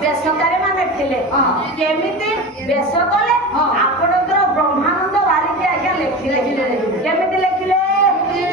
बेसकारी माने थिले केमिति बेस कले आपनकर ब्रह्मानंद बारिक आज्ञा लिखिले केमिति लिखिले ए